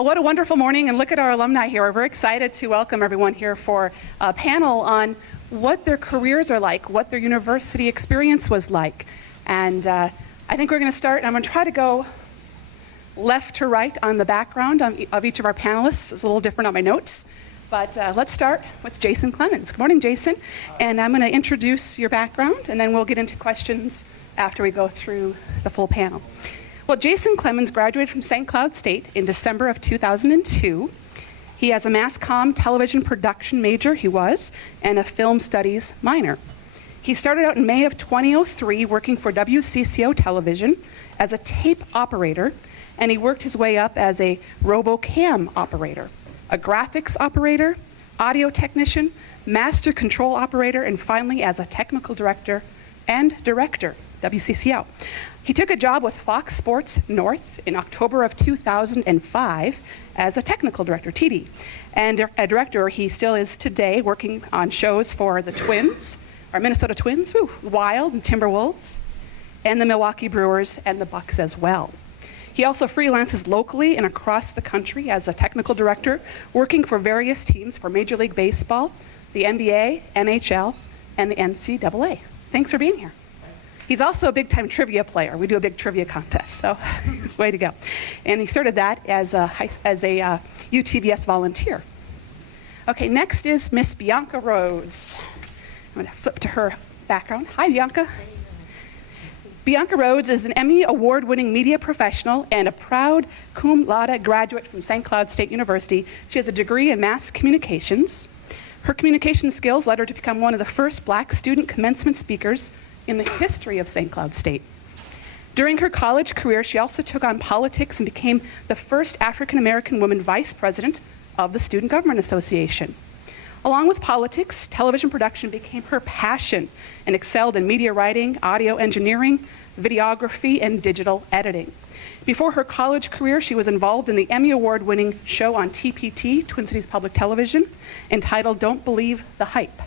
Well, what a wonderful morning, and look at our alumni here. We're very excited to welcome everyone here for a panel on what their careers are like, what their university experience was like. And I think we're going to start, I'm going to try to go left to right on the background of each of our panelists. It's a little different on my notes. But let's start with Jason Clemens. Good morning, Jason. And I'm going to introduce your background, and then we'll get into questions after we go through the full panel. Well, Jason Clemens graduated from St. Cloud State in December of 2002. He has a mass comm television production major, and a film studies minor. He started out in May of 2003 working for WCCO television as a tape operator, and he worked his way up as a RoboCam operator, a graphics operator, audio technician, master control operator, and finally as a technical director and director, WCCO. He took a job with Fox Sports North in October of 2005 as a technical director, TD. And a director he still is today, working on shows for the Twins, our Minnesota Twins, Wild and Timberwolves, and the Milwaukee Brewers and the Bucks as well. He also freelances locally and across the country as a technical director, working for various teams for Major League Baseball, the NBA, NHL, and the NCAA. Thanks for being here. He's also a big-time trivia player. We do a big trivia contest, so way to go. And he started that as a UTVS volunteer. Okay, next is Miss Bianca Rhodes. I'm going to flip to her background. Hi, Bianca. Bianca Rhodes is an Emmy award-winning media professional and a proud cum laude graduate from St. Cloud State University. She has a degree in mass communications. Her communication skills led her to become one of the first Black student commencement speakers in the history of St. Cloud State. During her college career, she also took on politics and became the first African-American woman vice president of the Student Government Association. Along with politics, television production became her passion and excelled in media writing, audio engineering, videography, and digital editing. Before her college career, she was involved in the Emmy Award-winning show on TPT, Twin Cities Public Television, entitled Don't Believe the Hype.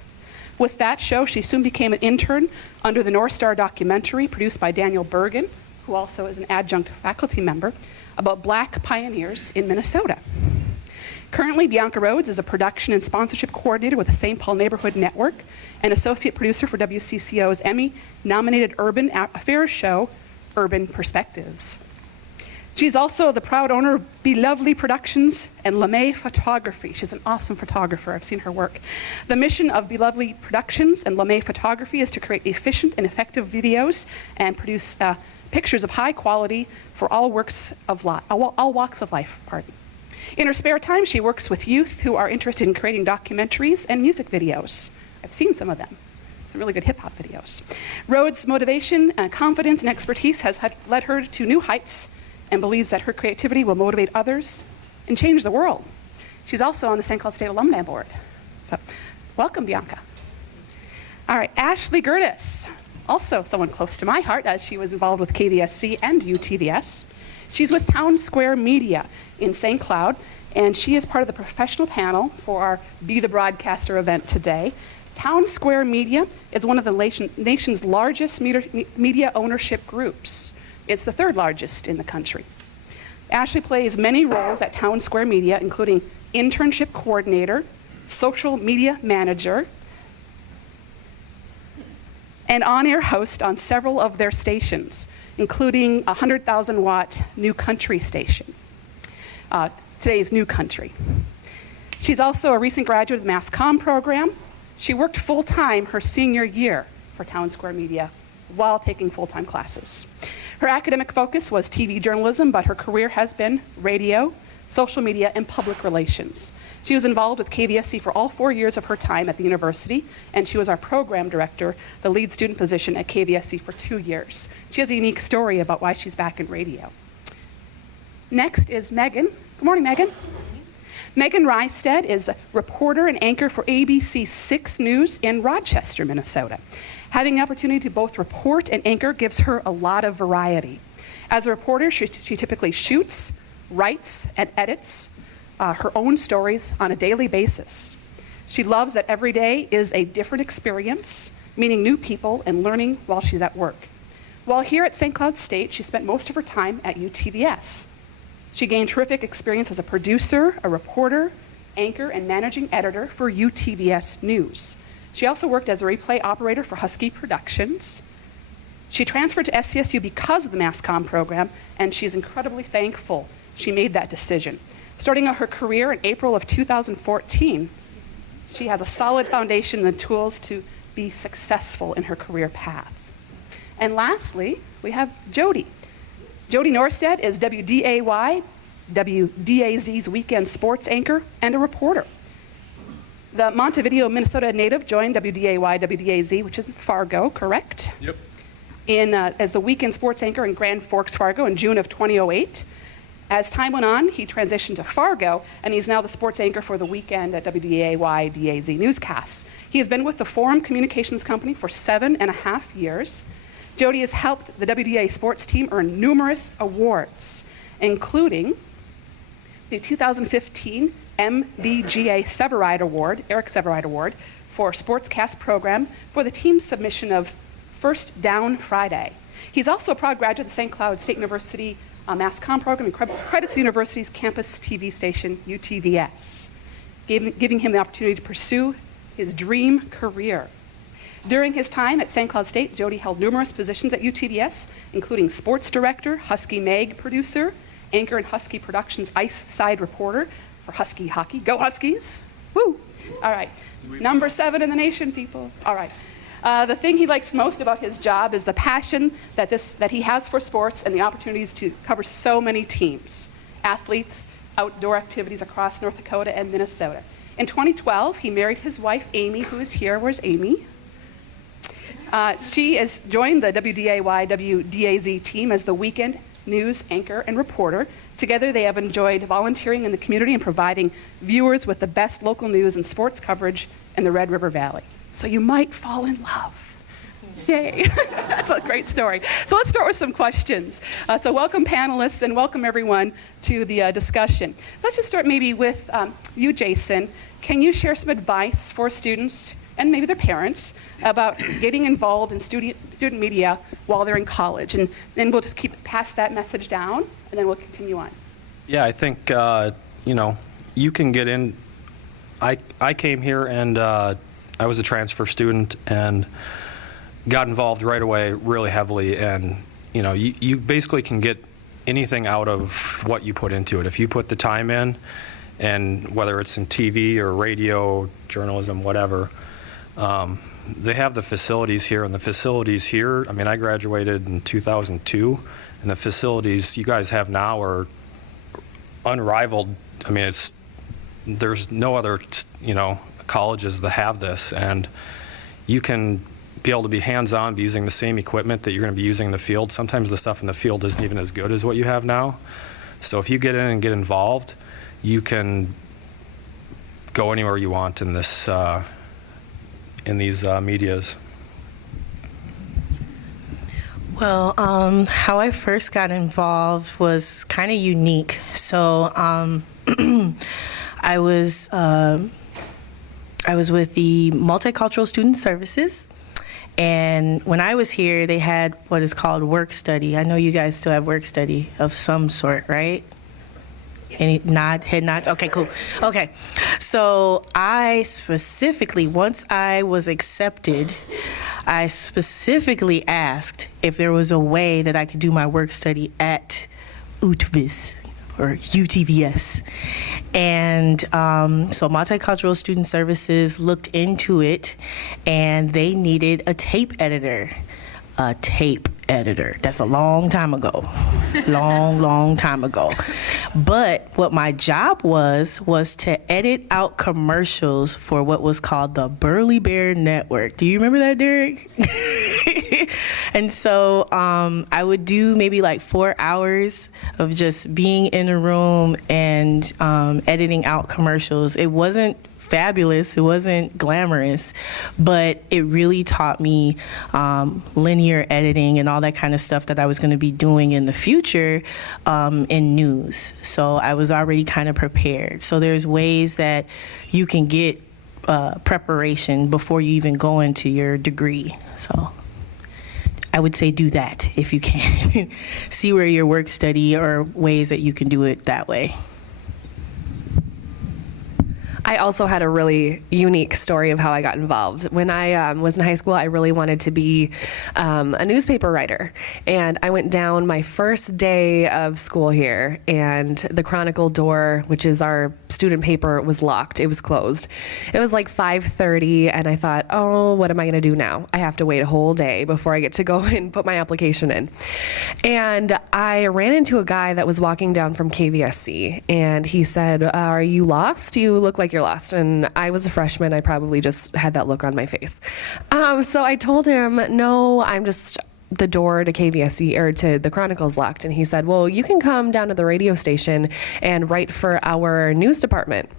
With that show, she soon became an intern under the North Star documentary produced by Daniel Bergen, who also is an adjunct faculty member, about Black pioneers in Minnesota. Currently, Bianca Rhodes is a production and sponsorship coordinator with the St. Paul Neighborhood Network and associate producer for WCCO's Emmy-nominated urban affairs show, Urban Perspectives. She's also the proud owner of Belovely Productions and LeMay Photography. She's an awesome photographer. I've seen her work. The mission of Belovely Productions and LeMay Photography is to create efficient and effective videos and produce pictures of high quality for all walks of life. In her spare time, she works with youth who are interested in creating documentaries and music videos. I've seen some of them. Some really good hip-hop videos. Rhodes' motivation, confidence, and expertise has led her to new heights and believes that her creativity will motivate others and change the world. She's also on the St. Cloud State Alumni Board. So, welcome, Bianca. All right, Ashli Gerdes, also someone close to my heart, as she was involved with KVSC and UTVS. She's with Town Square Media in St. Cloud, and she is part of the professional panel for our Be the Broadcaster event today. Town Square Media is one of the nation's largest media ownership groups. It's the third largest in the country. Ashli plays many roles at Town Square Media, including internship coordinator, social media manager, and on-air host on several of their stations, including a 100,000-watt New Country station, today's New Country. She's also a recent graduate of the Mass Comm program. She worked full-time her senior year for Town Square Media while taking full-time classes. Her academic focus was TV journalism, but her career has been radio, social media, and public relations. She was involved with KVSC for all 4 years of her time at the university, and she was our program director, the lead student position at KVSC for 2 years. She has a unique story about why she's back in radio. Next is Meghan. Good morning, Meghan. Meghan Reistad is a reporter and anchor for ABC 6 News in Rochester, Minnesota. Having the opportunity to both report and anchor gives her a lot of variety. As a reporter, she typically shoots, writes, and edits her own stories on a daily basis. She loves that every day is a different experience, meeting new people and learning while she's at work. While here at St. Cloud State, she spent most of her time at UTVS. She gained terrific experience as a producer, a reporter, anchor, and managing editor for UTVS News. She also worked as a replay operator for Husky Productions. She transferred to SCSU because of the Mass Comm program, and she's incredibly thankful she made that decision. Starting out her career in April of 2014, she has a solid foundation and the tools to be successful in her career path. And lastly, we have Jody. Jody Norstedt is WDAZ's weekend sports anchor and a reporter. The Montevideo, Minnesota native joined WDAZ, which is in Fargo, correct? Yep. As the weekend sports anchor in Grand Forks, Fargo in June of 2008. As time went on, he transitioned to Fargo, and he's now the sports anchor for the weekend at WDAZ newscasts. He has been with the Forum Communications Company for 7.5 years. Jody has helped the WDA sports team earn numerous awards, including the 2015 MBGA Severide Award, Eric Severide Award, for Sportscast Program for the team's submission of First Down Friday. He's also a proud graduate of the St. Cloud State University Mass Comm program and credits the university's campus TV station, UTVS, giving him the opportunity to pursue his dream career. During his time at St. Cloud State, Jody held numerous positions at UTVS, including sports director, Husky Mag producer, anchor and Husky Productions Ice Side reporter for Husky Hockey. Go Huskies! Woo! All right. Number 7 in the nation, people. All right. The thing he likes most about his job is the passion that he has for sports and the opportunities to cover so many teams, athletes, outdoor activities across North Dakota and Minnesota. In 2012, he married his wife, Amy, who is here. Where's Amy? She has joined the WDAZ team as the weekend news anchor and reporter. Together, they have enjoyed volunteering in the community and providing viewers with the best local news and sports coverage in the Red River Valley. So you might fall in love. Yay. That's a great story. So let's start with some questions. So welcome panelists and welcome everyone to the discussion. Let's just start maybe with you, Jason. Can you share some advice for students and maybe their parents about getting involved in student media while they're in college? And then we'll just pass that message down and then we'll continue on. Yeah, I think, you can get in. I came here and I was a transfer student and got involved right away really heavily, and you basically can get anything out of what you put into it. If you put the time in, and whether it's in TV or radio, journalism, whatever, they have the facilities here, and the facilities here, I graduated in 2002, and the facilities you guys have now are unrivaled. There's no other, colleges that have this, and you can be able to be hands-on, be using the same equipment that you're going to be using in the field. Sometimes the stuff in the field isn't even as good as what you have now. So if you get in and get involved, you can go anywhere you want in this, in these medias. Well, how I first got involved was kind of unique. So I was with the Multicultural Student Services, and when I was here, they had what is called work study. I know you guys still have work study of some sort, right? Any head nods? Okay, cool. Okay, so I specifically, once I was accepted, I specifically asked if there was a way that I could do my work study at UTVS or UTVS. And so Multicultural Student Services looked into it, and they needed a tape editor. A tape editor. That's a long time ago. long time ago. But what my job was to edit out commercials for what was called the Burly Bear Network. Do you remember that, Derek? And so I would do maybe like 4 hours of just being in a room and editing out commercials. It wasn't fabulous, it wasn't glamorous, but it really taught me linear editing and all that kind of stuff that I was going to be doing in the future in news. So I was already kind of prepared. So there's ways that you can get preparation before you even go into your degree. So I would say do that if you can. See where your work study or ways that you can do it that way. I also had a really unique story of how I got involved. When I was in high school, I really wanted to be a newspaper writer. And I went down my first day of school here, and the Chronicle door, which is our student paper, was locked. It was closed. It was like 5:30, and I thought, oh, what am I going to do now? I have to wait a whole day before I get to go and put my application in. And I ran into a guy that was walking down from KVSC, and he said, are you lost? You look like you're lost. And I was a freshman. I probably just had that look on my face. So I told him, no, I'm just, the door to KVSC or to the Chronicle's locked. And he said, well, you can come down to the radio station and write for our news department.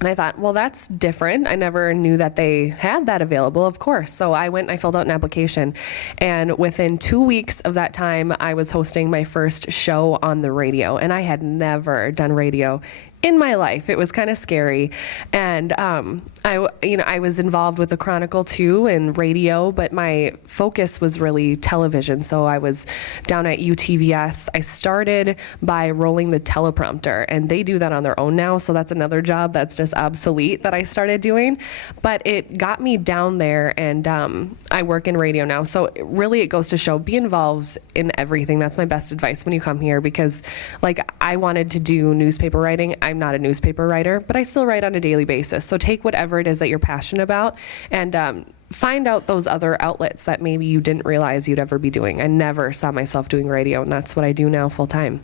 And I thought, well, that's different. I never knew that they had that available, of course. So I went and I filled out an application. And within 2 weeks of that time, I was hosting my first show on the radio. And I had never done radio in my life. It was kind of scary. And I was involved with the Chronicle too and radio, but my focus was really television. So I was down at UTVS. I started by rolling the teleprompter, and they do that on their own now. So that's another job that's just obsolete that I started doing. But it got me down there, and I work in radio now. So really it goes to show, be involved in everything. That's my best advice when you come here, because like I wanted to do newspaper writing. I'm not a newspaper writer, but I still write on a daily basis. So take whatever it is that you're passionate about and find out those other outlets that maybe you didn't realize you'd ever be doing. I never saw myself doing radio, and that's what I do now full time.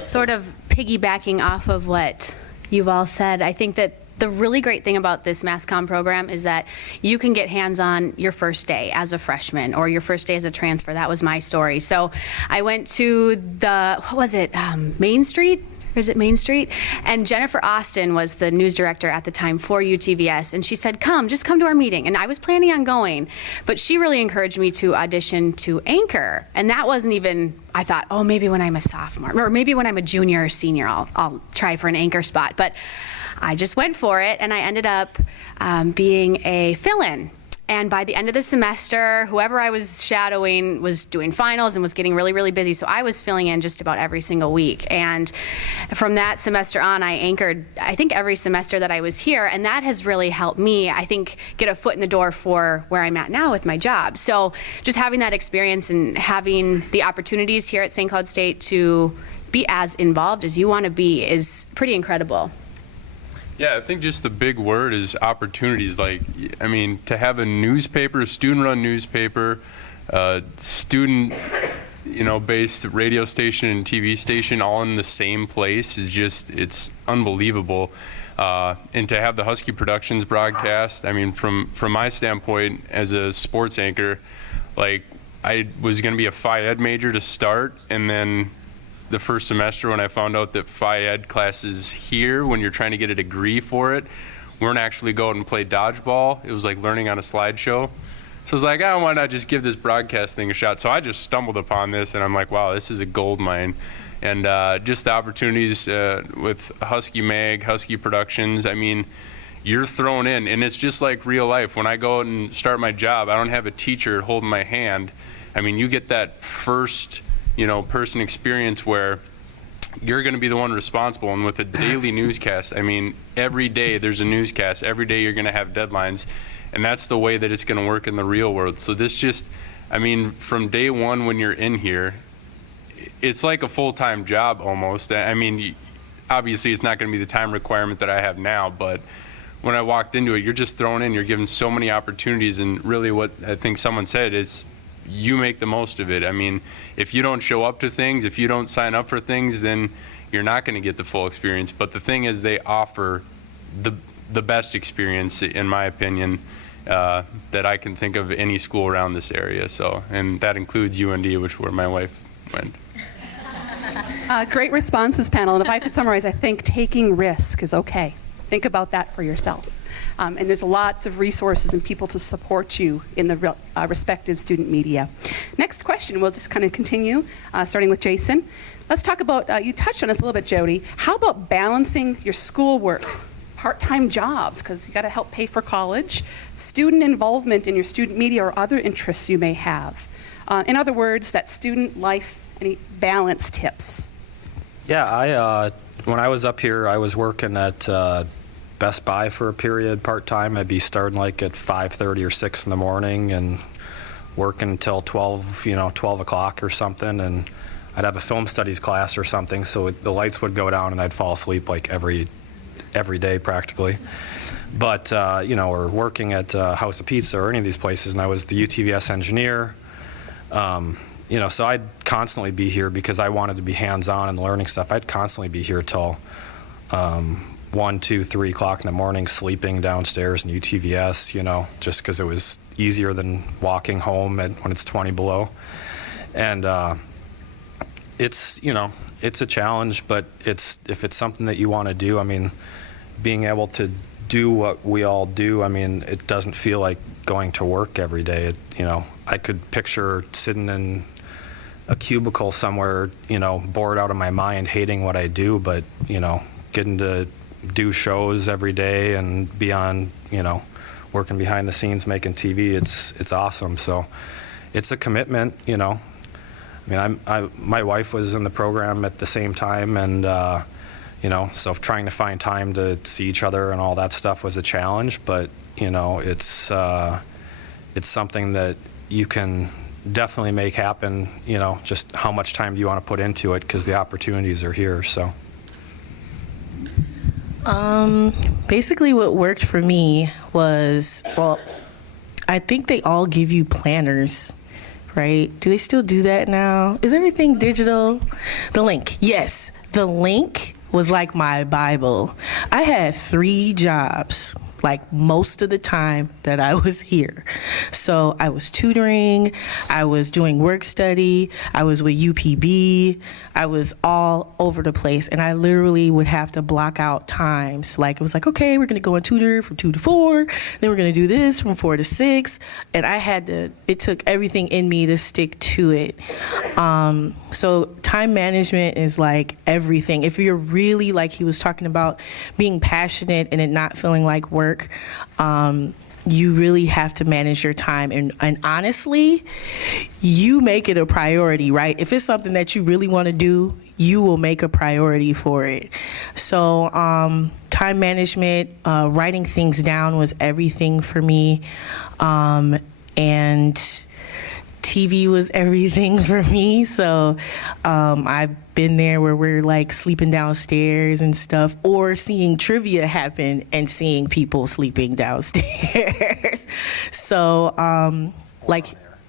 Sort of piggybacking off of what you've all said, I think that the really great thing about this Mass Comm program is that you can get hands-on your first day as a freshman or your first day as a transfer. That was my story. So I went to Main Street? Or is it Main Street? And Jennifer Austin was the news director at the time for UTVS, and she said, just come to our meeting. And I was planning on going, but she really encouraged me to audition to anchor. And that wasn't even, I thought, oh, maybe when I'm a sophomore, or maybe when I'm a junior or senior, I'll try for an anchor spot. But I just went for it, and I ended up being a fill-in. And by the end of the semester, whoever I was shadowing was doing finals and was getting really, really busy. So I was filling in just about every single week. And from that semester on, I anchored, I think, every semester that I was here. And that has really helped me, I think, get a foot in the door for where I'm at now with my job. So just having that experience and having the opportunities here at St. Cloud State to be as involved as you want to be is pretty incredible. Yeah, I think just the big word is opportunities. Like, I mean, to have a newspaper, student-run newspaper, student, based radio station and TV station all in the same place is just, it's unbelievable. And to have the Husky Productions broadcast, I mean, from my standpoint as a sports anchor, like, I was going to be a Phi Ed major to start, and then the first semester when I found out that Phi Ed classes here, when you're trying to get a degree for it, weren't actually go out and play dodgeball. It was like learning on a slideshow. So I was like, why not just give this broadcast thing a shot? So I just stumbled upon this, and I'm like, wow, this is a gold mine. And just the opportunities with Husky Mag, Husky Productions, I mean, you're thrown in, and it's just like real life. When I go out and start my job, I don't have a teacher holding my hand. I mean, you get that first person experience where you're going to be the one responsible. And with a daily newscast, I mean, every day there's a newscast. Every day you're going to have deadlines. And that's the way that it's going to work in the real world. So this just, I mean, from day one when you're in here, it's like a full-time job almost. I mean, obviously it's not going to be the time requirement that I have now, but when I walked into it, you're just thrown in. You're given so many opportunities. And really what I think someone said is, you make the most of it. I mean, if you don't show up to things, if you don't sign up for things, then you're not going to get the full experience. But the thing is, they offer the best experience, in my opinion, that I can think of any school around this area. So, and that includes UND, which where my wife went. Great responses, panel. And if I could summarize, I think taking risk is okay. Think about that for yourself. And there's lots of resources and people to support you in the respective student media. Next question, we'll just kind of continue, starting with Jason. Let's talk about, you touched on this a little bit, Jody. How about balancing your schoolwork part-time jobs, because you got to help pay for college, student involvement in your student media or other interests you may have. In other words, that student life, any balance tips. Yeah, when I was up here, I was working at Best Buy for a period part-time. I'd be starting like at 5:30 or 6 in the morning and working until 12 o'clock or something, and I'd have a film studies class or something, so the lights would go down and I'd fall asleep like every day practically. But, or working at House of Pizza or any of these places, and I was the UTVS engineer. So I'd constantly be here because I wanted to be hands-on and learning stuff. I'd constantly be here till 1, 2, 3 o'clock in the morning, sleeping downstairs in UTVS, just because it was easier than walking home when it's 20 below. And it's a challenge, but if it's something that you want to do, I mean, being able to do what we all do, I mean, it doesn't feel like going to work every day. I could picture sitting in a cubicle somewhere, bored out of my mind, hating what I do, but, getting to do shows every day and be on, working behind the scenes, making TV, it's awesome. So it's a commitment, I mean, my wife was in the program at the same time, and, so trying to find time to see each other and all that stuff was a challenge, but, it's something that you can definitely make happen, just how much time do you want to put into it, because the opportunities are here, so. Basically what worked for me was, I think they all give you planners, right? Do they still do that now? Is everything digital? The link, yes. The link was like my Bible. I had 3 jobs, like most of the time that I was here. So I was tutoring, I was doing work study, I was with UPB, I was all over the place, and I literally would have to block out times. Like, it was like, okay, we're gonna go on tutor from 2 to 4, then we're gonna do this from 4 to 6, and it took everything in me to stick to it. So time management is like everything. If you're really, like he was talking about, being passionate and it not feeling like work, you really have to manage your time. And honestly, you make it a priority, right? If it's something that you really want to do, you will make a priority for it. So time management, writing things down was everything for me. And TV was everything for me. So I've been there where we're like sleeping downstairs and stuff, or seeing trivia happen and seeing people sleeping downstairs. So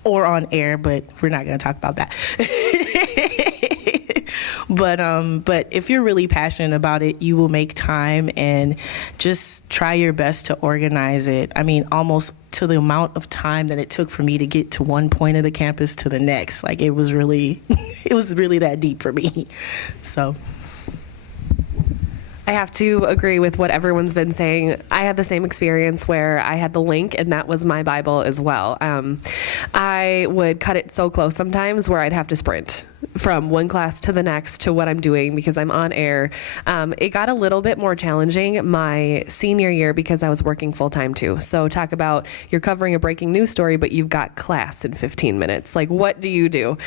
or on air, but we're not going to talk about that. But if you're really passionate about it, you will make time and just try your best to organize it. I mean, almost to the amount of time that it took for me to get to one point of the campus to the next. Like, it was really that deep for me. So I have to agree with what everyone's been saying. I had the same experience where I had the link, and that was my Bible as well. I would cut it so close sometimes where I'd have to sprint from one class to the next to what I'm doing because I'm on air. It got a little bit more challenging my senior year because I was working full-time too. So talk about, you're covering a breaking news story, but you've got class in 15 minutes. Like, what do you do?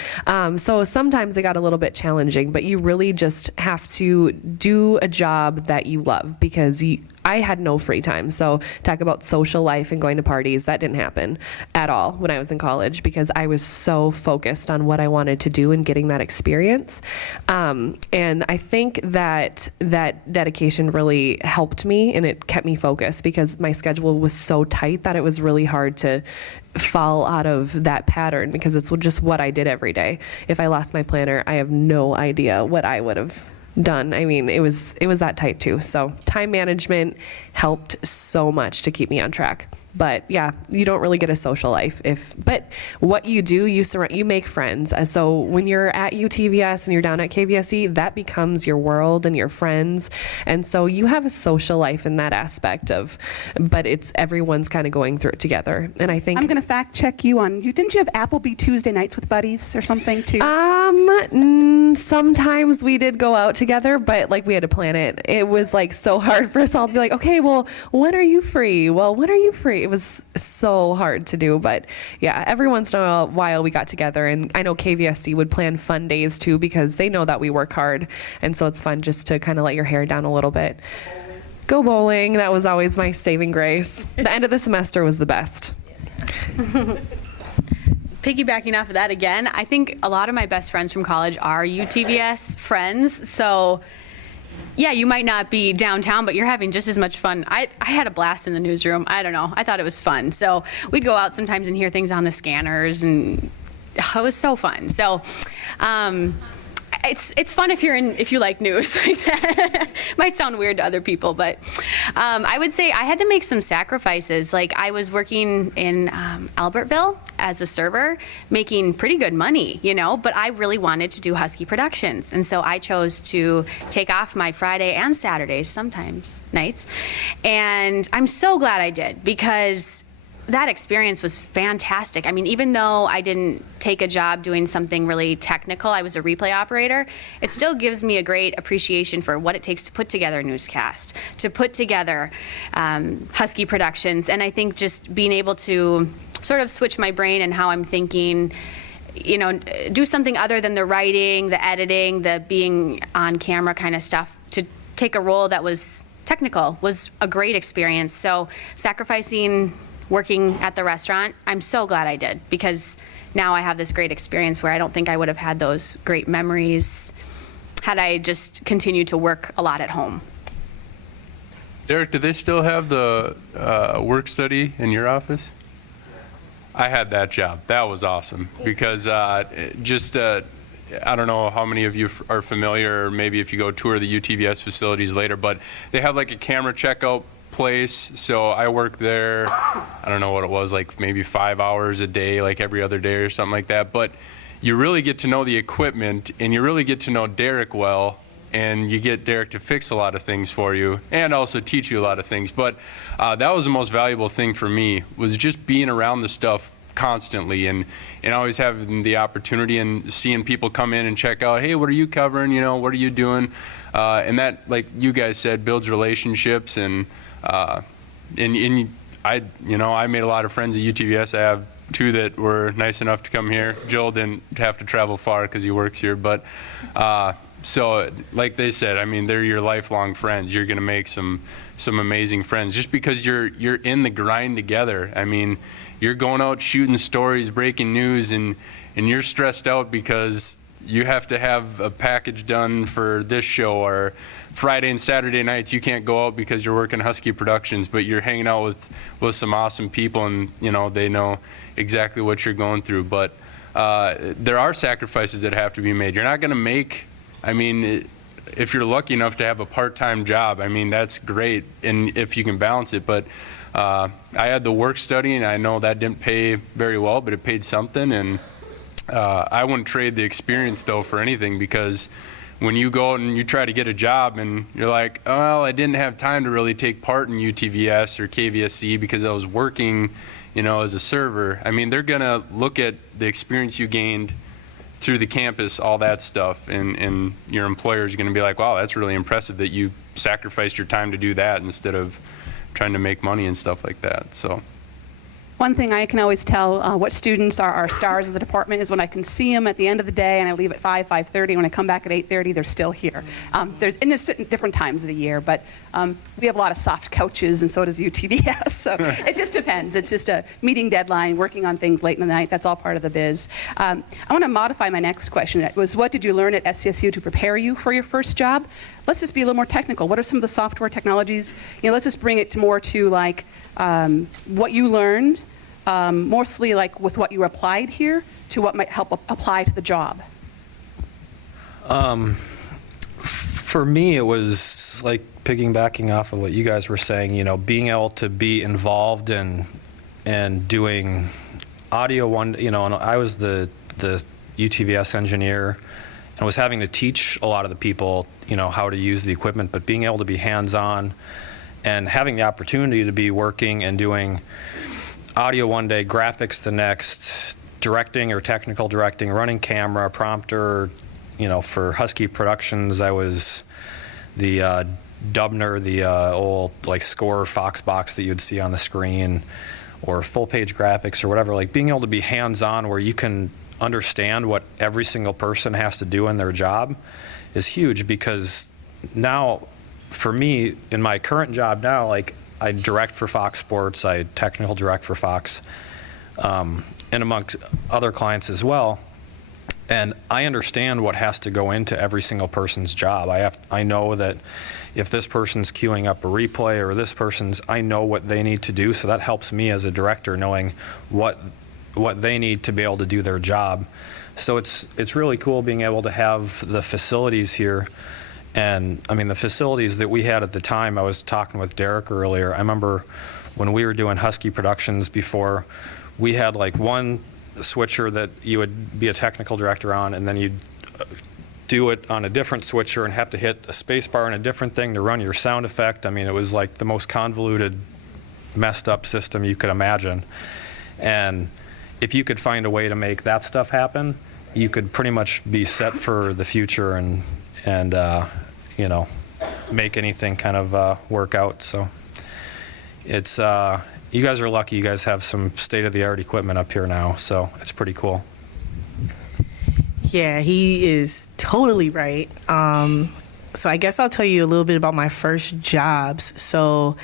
So sometimes it got a little bit challenging, but you really just have to do a job that you love, because I had no free time. So talk about social life and going to parties. That didn't happen at all when I was in college because I was so focused on what I wanted to do and getting that experience. And I think that dedication really helped me, and it kept me focused because my schedule was so tight that it was really hard to fall out of that pattern because it's just what I did every day. If I lost my planner, I have no idea what I would have done. I mean, it was that tight too. So time management helped so much to keep me on track. But yeah, you don't really get a social life but what you do, you make friends. So when you're at UTVS and you're down at KVSC, that becomes your world and your friends. And so you have a social life in that aspect but it's everyone's kind of going through it together. And I think I'm going to fact check you on, didn't you have Applebee Tuesday nights with buddies or something too? Sometimes we did go out together, but like we had to plan it. It was like so hard for us all to be like, okay, well, when are you free? Well, when are you free? It was so hard to do, but yeah, every once in a while we got together, and I know KVSC would plan fun days too because they know that we work hard, and so it's fun just to kind of let your hair down a little bit. Go bowling. That was always my saving grace. The end of the semester was the best. Piggybacking off of that again, I think a lot of my best friends from college are UTVS friends. So yeah, you might not be downtown, but you're having just as much fun. I had a blast in the newsroom. I don't know. I thought it was fun. So we'd go out sometimes and hear things on the scanners, and it was so fun. So it's fun if you like news like that. Might sound weird to other people, but I would say I had to make some sacrifices. Like I was working in Albertville as a server, making pretty good money, but I really wanted to do Husky Productions. And so I chose to take off my Friday and Saturdays, sometimes nights. And I'm so glad I did, because that experience was fantastic. I mean, even though I didn't take a job doing something really technical, I was a replay operator, it still gives me a great appreciation for what it takes to put together a newscast, to put together Husky Productions. And I think just being able to sort of switch my brain and how I'm thinking, do something other than the writing, the editing, the being on camera kind of stuff, to take a role that was technical was a great experience. So sacrificing working at the restaurant, I'm so glad I did, because now I have this great experience where I don't think I would have had those great memories had I just continued to work a lot at home. Derek, do they still have the work study in your office? I had that job. That was awesome, because I don't know how many of you are familiar, or maybe if you go tour the UTVS facilities later, but they have like a camera checkout place. So I worked there, I don't know what it was, like maybe 5 hours a day, like every other day or something like that. But you really get to know the equipment, and you really get to know Derek well, and you get Derek to fix a lot of things for you and also teach you a lot of things. But that was the most valuable thing for me, was just being around the stuff constantly, and always having the opportunity and seeing people come in and check out, hey, what are you covering, what are you doing, and that, like you guys said, builds relationships. And I made a lot of friends at UTVS. I have two that were nice enough to come here. Joel didn't have to travel far because he works here, but so like they said, I mean, they're your lifelong friends. You're going to make some amazing friends just because you're in the grind together. I mean, you're going out shooting stories, breaking news, and you're stressed out because you have to have a package done for this show, or Friday and Saturday nights you can't go out because you're working Husky Productions, but you're hanging out with some awesome people, and they know exactly what you're going through. But there are sacrifices that have to be made. You're not going to make, if you're lucky enough to have a part-time job, that's great, and if you can balance it. But I had the work study, and I know that didn't pay very well, but it paid something. And I wouldn't trade the experience, though, for anything, because when you go out and you try to get a job and you're like, oh, well, I didn't have time to really take part in UTVS or KVSC because I was working, as a server. They're going to look at the experience you gained through the campus, all that stuff, and your employer is going to be like, wow, that's really impressive that you sacrificed your time to do that instead of trying to make money and stuff like that. So One thing I can always tell what students are our stars of the department is when I can see them at the end of the day, and I leave at 5:30. When I come back at 8:30, they're still here. There's in different times of the year, but we have a lot of soft couches, and so does UTVS. So it just depends. It's just a meeting deadline, working on things late in the night. That's all part of the biz. I want to modify my next question. It was, what did you learn at SCSU to prepare you for your first job? Let's just be a little more technical. What are some of the software technologies? Let's just bring it more to like what you learned, mostly like with what you applied here, to what might help apply to the job. For me, it was like piggybacking off of what you guys were saying, being able to be involved in and doing audio and I was the UTVS engineer and was having to teach a lot of the people, how to use the equipment, but being able to be hands-on and having the opportunity to be working and doing audio one day, graphics the next, directing or technical directing, running camera, prompter. For Husky Productions, I was the Dubner, the old score Fox box that you'd see on the screen, or full page graphics or whatever. Being able to be hands-on where you can understand what every single person has to do in their job is huge, because now, for me, in my current job now, I direct for Fox Sports, I technical direct for Fox, and amongst other clients as well. And I understand what has to go into every single person's job. I know that if this person's queuing up a replay or this person's, I know what they need to do. So that helps me as a director, knowing what they need to be able to do their job. So it's really cool being able to have the facilities here. And I mean, the facilities that we had at the time, I was talking with Derek earlier. I remember when we were doing Husky Productions before, we had one switcher that you would be a technical director on, and then you'd do it on a different switcher and have to hit a space bar and a different thing to run your sound effect. I mean, it was the most convoluted, messed up system you could imagine. And if you could find a way to make that stuff happen, you could pretty much be set for the future and make anything kind of work out. So it's you guys are lucky. You guys have some state-of-the-art equipment up here now, so it's pretty cool. Yeah, he is totally right. So I guess I'll tell you a little bit about my first jobs. So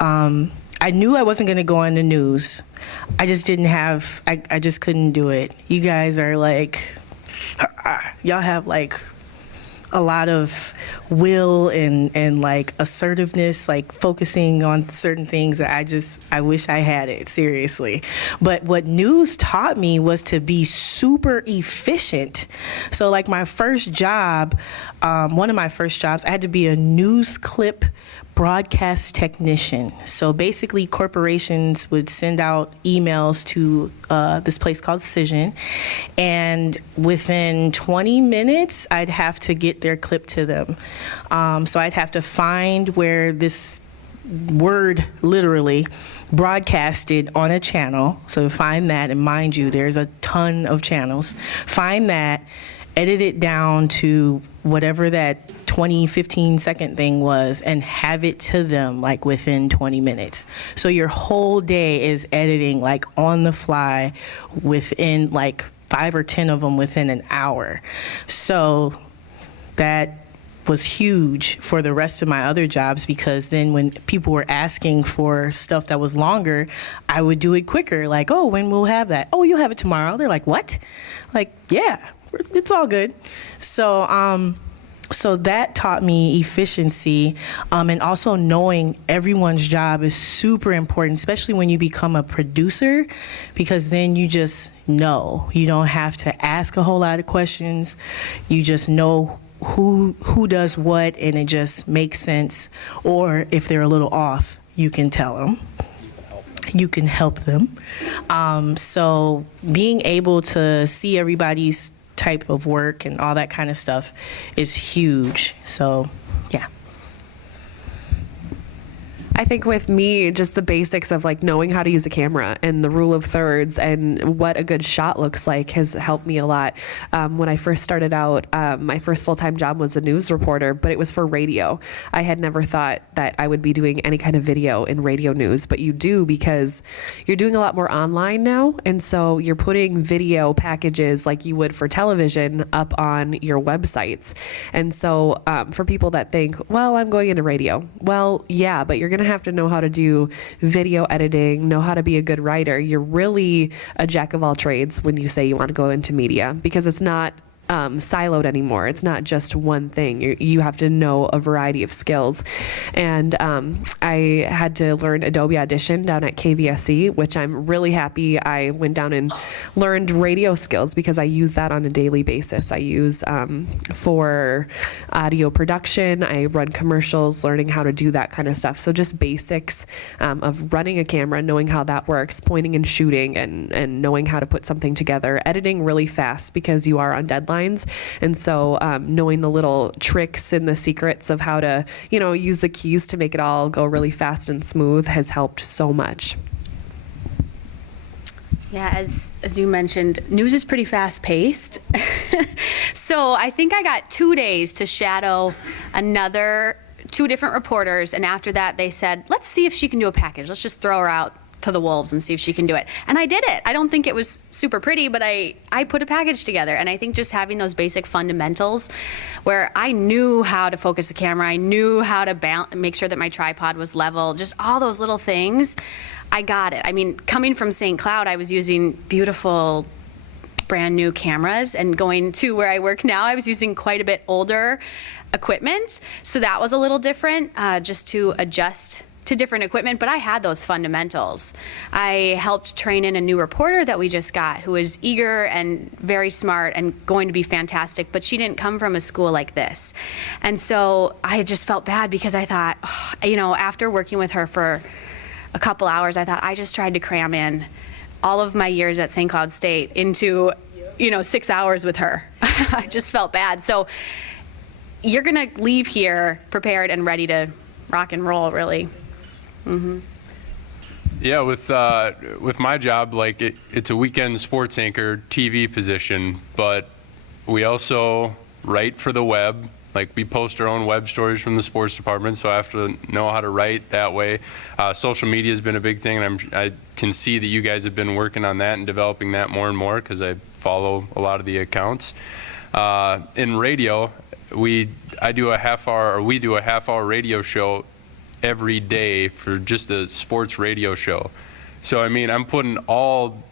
I knew I wasn't going to go on the news. I just didn't have, I just couldn't do it. You guys are y'all have a lot of will and assertiveness, focusing on certain things that I wish I had it, seriously. But what news taught me was to be super efficient. So my first job, one of my first jobs, I had to be a news clip broadcast technician. So basically corporations would send out emails to this place called Cision, and within 20 minutes I'd have to get their clip to them. So I'd have to find where this word literally broadcasted on a channel. So find that, and mind you, there's a ton of channels. Find that, edit it down to whatever that 15 second thing was, and have it to them within 20 minutes. So your whole day is editing on the fly, within 5 or 10 of them within an hour. So that was huge for the rest of my other jobs, because then when people were asking for stuff that was longer, I would do it quicker. Oh, when we'll have that? Oh, you'll have it tomorrow. They're like, what? Yeah, it's all good. So that taught me efficiency, and also knowing everyone's job is super important, especially when you become a producer, because then you just know. You don't have to ask a whole lot of questions. You just know who does what, and it just makes sense. Or if they're a little off, you can tell them. You can help them. So being able to see everybody's type of work and all that kind of stuff is huge. So, yeah. I think with me, just the basics of knowing how to use a camera and the rule of thirds and what a good shot looks like has helped me a lot. When I first started out, my first full-time job was a news reporter, but it was for radio. I had never thought that I would be doing any kind of video in radio news, but you do, because you're doing a lot more online now. And so you're putting video packages like you would for television up on your websites. And so for people that think, well, I'm going into radio. Well, yeah, but you're going to have to know how to do video editing, know how to be a good writer. You're really a jack of all trades when you say you want to go into media, because it's not siloed anymore. It's not just one thing. You have to know a variety of skills. And I had to learn Adobe Audition down at KVSC, which I'm really happy I went down and learned radio skills because I use that on a daily basis. I use for audio production, I run commercials, learning how to do that kind of stuff. So just basics of running a camera, knowing how that works, pointing and shooting, and knowing how to put something together, editing really fast because you are on deadlines. And so knowing the little tricks and the secrets of how to, use the keys to make it all go really fast and smooth has helped so much. Yeah, as you mentioned, news is pretty fast paced. So I think I got 2 days to shadow two different reporters. And after that, they said, let's see if she can do a package. Let's just throw her out to the wolves and see if she can do it. And I did it. I don't think it was super pretty, but I put a package together. And I think just having those basic fundamentals where I knew how to focus the camera, I knew how to make sure that my tripod was level, just all those little things, I got it. I mean, coming from St. Cloud, I was using beautiful brand new cameras, and going to where I work now, I was using quite a bit older equipment. So that was a little different, just to adjust to different equipment, but I had those fundamentals. I helped train in a new reporter that we just got who was eager and very smart and going to be fantastic, but she didn't come from a school like this. And so I just felt bad because I thought, after working with her for a couple hours, I thought I just tried to cram in all of my years at St. Cloud State into, 6 hours with her. I just felt bad. So you're gonna leave here prepared and ready to rock and roll, really. Mm-hmm. Yeah, with my job, it's a weekend sports anchor TV position, but we also write for the web. We post our own web stories from the sports department, so I have to know how to write that way. Social media has been a big thing, and I can see that you guys have been working on that and developing that more and more because I follow a lot of the accounts. In radio, we do a half hour radio show every day for just a sports radio show. So I'm putting all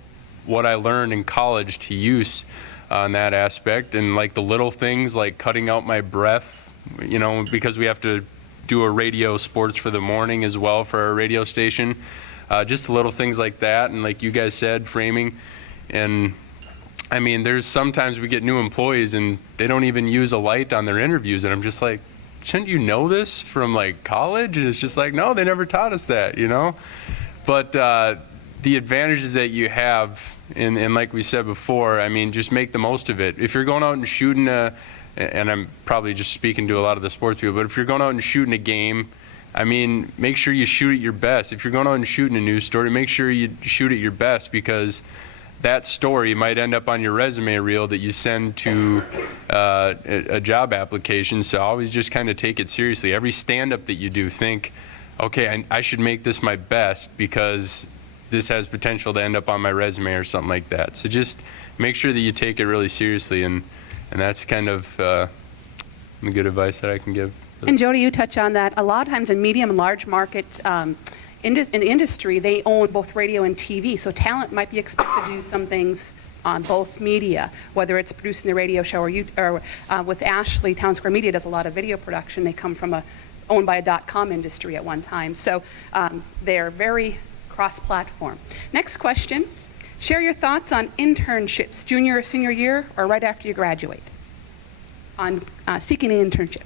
what I learned in college to use on that aspect, and the little things like cutting out my breath, because we have to do a radio sports for the morning as well for our radio station. Just little things like that, and like you guys said, framing. And there's sometimes we get new employees and they don't even use a light on their interviews, and I'm just like, shouldn't you know this from college? And it's just no, they never taught us that, But the advantages that you have, and like we said before, just make the most of it. If you're going out and shooting and I'm probably just speaking to a lot of the sports people, but if you're going out and shooting a game, make sure you shoot at your best. If you're going out and shooting a news story, make sure you shoot at your best, because that story might end up on your resume reel that you send to a job application. So always just kind of take it seriously. Every stand-up that you do, think, okay, I should make this my best because this has potential to end up on my resume or something like that. So just make sure that you take it really seriously, and that's kind of the good advice that I can give. And Jody, you touch on that. A lot of times in medium and large market in the industry, they own both radio and TV, so talent might be expected to do some things on both media, whether it's producing the radio show or with Ashli, Town Square Media does a lot of video production. They come from owned by a .com industry at one time, so they're very cross-platform. Next question, share your thoughts on internships, junior or senior year, or right after you graduate, on seeking an internship.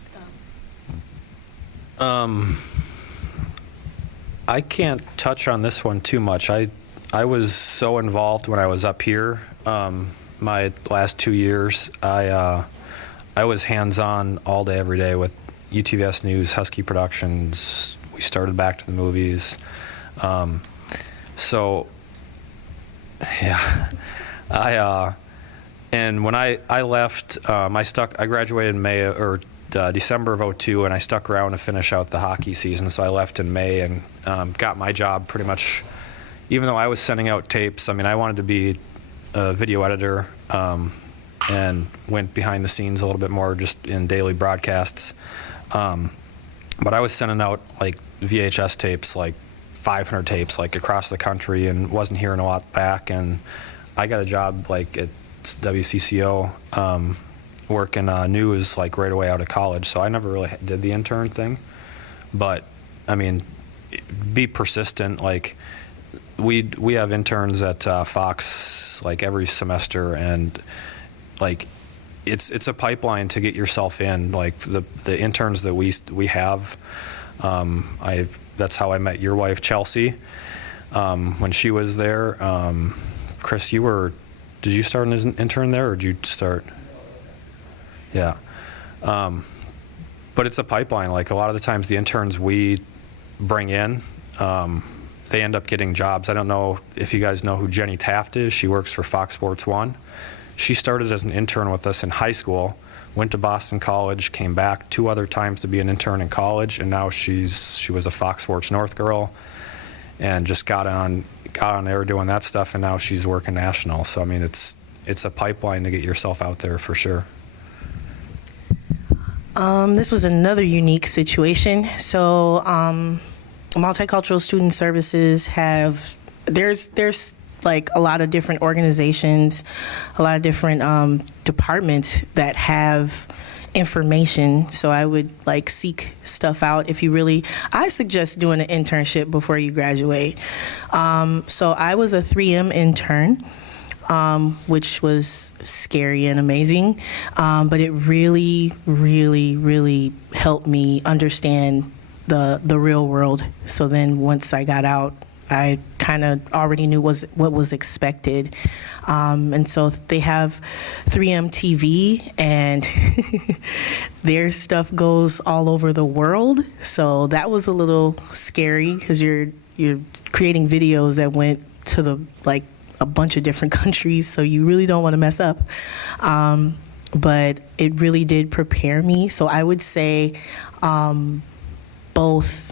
I can't touch on this one too much. I was so involved when I was up here. My last 2 years, I was hands-on all day, every day with UTVS News, Husky Productions. We started Back to the Movies. So, yeah, and when I left, I graduated in May or December of '02, and I stuck around to finish out the hockey season. So I left in May and got my job pretty much. Even though I was sending out tapes, I wanted to be a video editor, and went behind the scenes a little bit more, just in daily broadcasts. But I was sending out VHS tapes, 500 tapes, across the country, and wasn't hearing a lot back. And I got a job at WCCO working news like right away out of college, so I never really did the intern thing. But I mean, be persistent. Like we have interns at Fox like every semester, and like it's a pipeline to get yourself in. Like the interns that we have, that's how I met your wife Chelsea when she was there. Chris, did you start as an intern there, or did you start? Yeah. But it's a pipeline. Like a lot of the times the interns we bring in, they end up getting jobs. I don't know if you guys know who Jenny Taft is. She works for Fox Sports 1. She started as an intern with us in high school, went to Boston College, came back 2 other times to be an intern in college, and now she was a Fox Sports North girl and just got on there doing that stuff, and now she's working national. So I mean, it's a pipeline to get yourself out there for sure. This was another unique situation. So multicultural student services there's like a lot of different organizations, a lot of different departments that have information. So I would like seek stuff out I suggest doing an internship before you graduate. So I was a 3M intern, which was scary and amazing. But it really, really, really helped me understand the real world. So then once I got out, I kind of already knew what was expected. And so they have 3M TV, and their stuff goes all over the world. So that was a little scary because you're creating videos that went to a bunch of different countries, so you really don't want to mess up. But it really did prepare me. So I would say both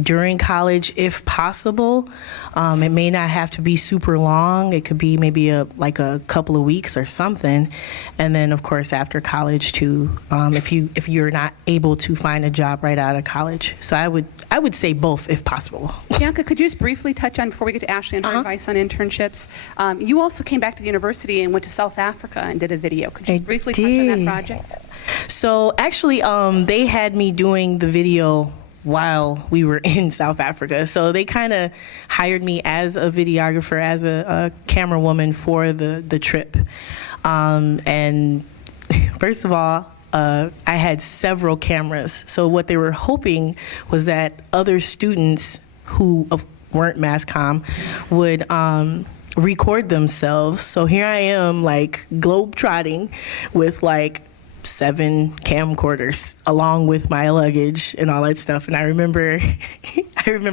during college, if possible. It may not have to be super long. It could be maybe a couple of weeks or something. And then, of course, after college too, if you're not able to find a job right out of college. So I would say both if possible. Bianca, could you just briefly touch on, before we get to Ashli and her advice on internships, you also came back to the university and went to South Africa and did a video. Could you just briefly touch on that project? So actually, they had me doing the video while we were in South Africa. So they kind of hired me as a videographer, as a camera woman for the trip. And first of all, I had several cameras. So what they were hoping was that other students who weren't mass comm would record themselves. So here I am, like, globe-trotting with, 7 camcorders along with my luggage and all that stuff. And I remember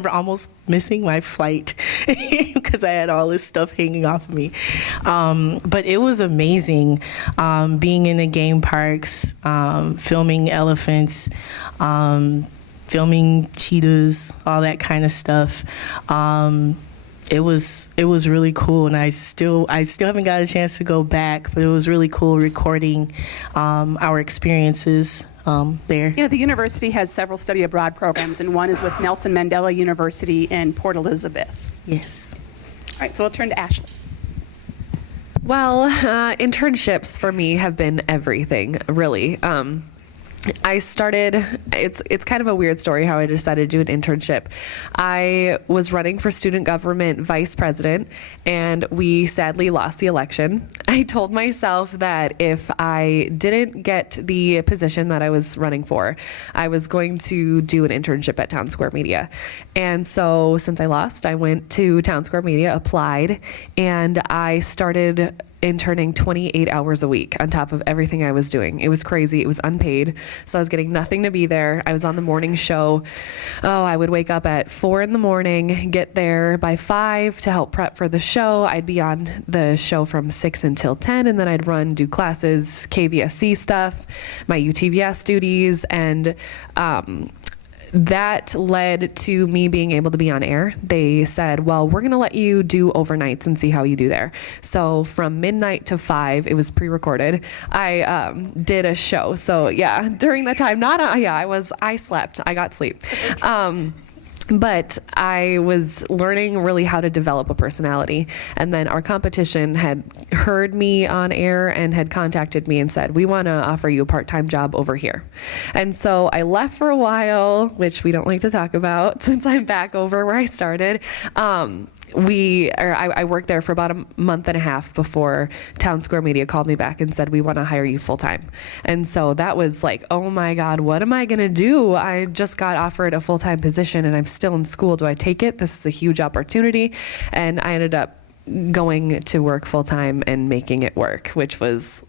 almost missing my flight because I had all this stuff hanging off of me. But it was amazing being in the game parks, filming elephants, filming cheetahs, all that kind of stuff. It was really cool, and I still haven't got a chance to go back, but it was really cool recording our experiences there. Yeah, the university has several study abroad programs, and one is with Nelson Mandela University in Port Elizabeth. Yes. All right, so we'll turn to Ashli. Well, internships for me have been everything, really. I started, it's kind of a weird story how I decided to do an internship. I was running for student government vice president, and we sadly lost the election. I told myself that if I didn't get the position that I was running for, I was going to do an internship at Town Square Media. And so since I lost, I went to Town Square Media, applied, and I started interning 28 hours a week on top of everything I was doing. It was crazy. It was unpaid. So I was getting nothing to be there. I was on the morning show. I would wake up at 4 in the morning, get there by 5 to help prep for the show. I'd be on the show from 6 until 10, and then I'd do classes, KVSC stuff, my UTVS duties, and that led to me being able to be on air. They said, well, we're going to let you do overnights and see how you do there. So from midnight to 5, it was pre-recorded, I did a show. So yeah, during that time, I slept. I got sleep. But I was learning really how to develop a personality. And then our competition had heard me on air and had contacted me and said, we want to offer you a part-time job over here. And so I left for a while, which we don't like to talk about since I'm back over where I started. I worked there for about a month and a half before Town Square Media called me back and said, we want to hire you full time. And so that was like, oh my God, what am I going to do? I just got offered a full-time position and I'm still in school. Do I take it? This is a huge opportunity. And I ended up going to work full time and making it work, which was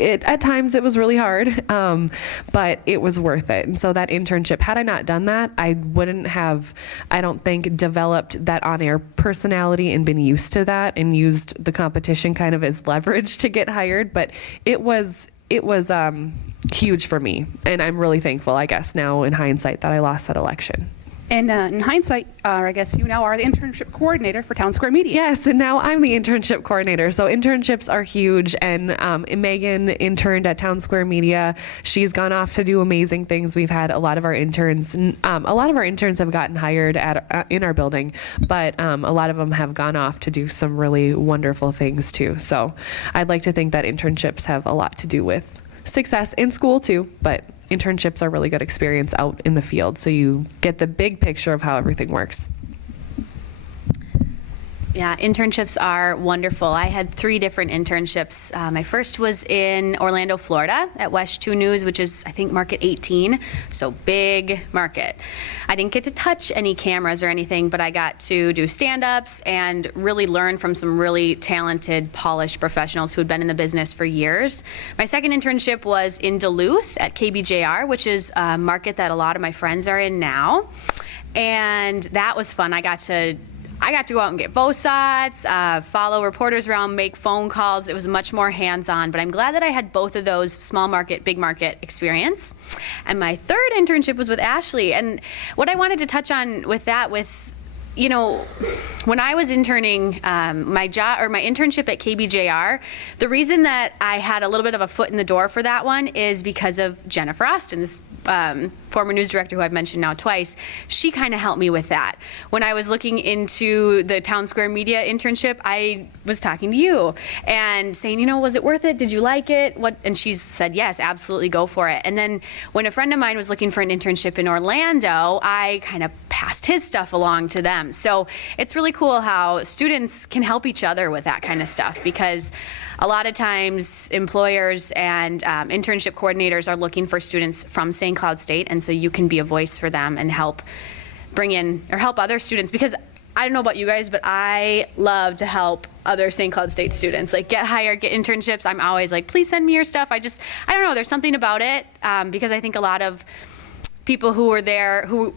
at times it was really hard, but it was worth it. And so that internship, had I not done that, I wouldn't have, I don't think, developed that on-air personality and been used to that and used the competition kind of as leverage to get hired. But it was huge for me. And I'm really thankful, I guess, now in hindsight that I lost that election. And in hindsight, I guess you now are the internship coordinator for Town Square Media. Yes, and now I'm the internship coordinator. So internships are huge. And Megan interned at Town Square Media. She's gone off to do amazing things. We've had a lot of our interns. A lot of our interns have gotten hired in our building, but a lot of them have gone off to do some really wonderful things too. So I'd like to think that internships have a lot to do with success in school too, but internships are really good experience out in the field, so you get the big picture of how everything works. Yeah, internships are wonderful. I had 3 different internships. My first was in Orlando, Florida at West 2 News, which is, I think, market 18, so big market. I didn't get to touch any cameras or anything, but I got to do stand-ups and really learn from some really talented, polished professionals who had been in the business for years. My second internship was in Duluth at KBJR, which is a market that a lot of my friends are in now. And that was fun. I got to go out and get bow shots, follow reporters around, make phone calls. It was much more hands-on, but I'm glad that I had both of those small market, big market experience. And my third internship was with Ashli. And what I wanted to touch on with that, you know, when I was interning, my internship at KBJR, the reason that I had a little bit of a foot in the door for that one is because of Jennifer Austin, this former news director who I've mentioned now twice. She kind of helped me with that. When I was looking into the Town Square Media internship, I was talking to you and saying, you know, was it worth it? Did you like it? And she said, yes, absolutely, go for it. And then when a friend of mine was looking for an internship in Orlando, I kind of passed his stuff along to them. So it's really cool how students can help each other with that kind of stuff, because a lot of times employers and internship coordinators are looking for students from St. Cloud State, and so you can be a voice for them and help bring in or help other students, because I don't know about you guys, but I love to help other St. Cloud State students, like get hired, get internships. I'm always like, please send me your stuff. I don't know, there's something about it, because I think a lot of people who were there, who